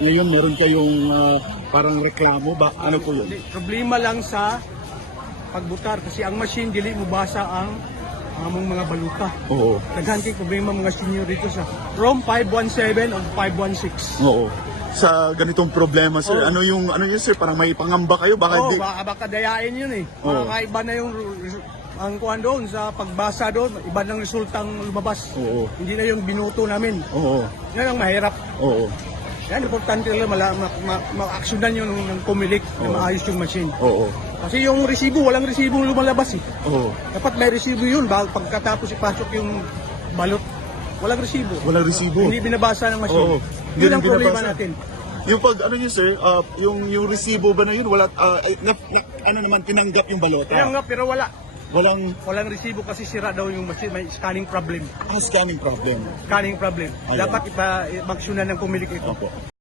Ngayon meron kayong parang reklamo ba? Ano po yun? Problema lang sa pagbutar kasi ang machine dili mo basa ang among mga baluta. Oo. Daghan kay problema mga senior dito sa from 517 o 516. Oo. Sa ganitong problema sir, Oo. ano yung sir, parang may pangamba kayo baka Oo, di. baka dayain yun eh. Oo. Makakaiba na yung ang kuhan doon sa pagbasa doon, iba ng resultang lumabas. Oo. Hindi na yung binuto namin. Oo. Yan ang mahirap. Oo. Yan, importante lang ma-actionan yun ng pumilik na Oo. maayos yung machine. Oo. Kasi yung resibo, walang resibo lumalabas eh. Oo. Dapat may resibo yun pagkatapos ipasok yung balot. Walang resibo. Walang resibo. Hindi binabasa ng machine. Oo. Hindi Yun ang rin problema binabasa. natin. Yung pag ano yun sir, yung resibo ba na yun wala ano naman tinanggap yung balota? Kaya nga, pero Walang resibo kasi sira daw yung machine. May scanning problem. scanning problem. Scanning problem. Ayan. Dapat mag-aksyonan ng pumilik ito. Opo.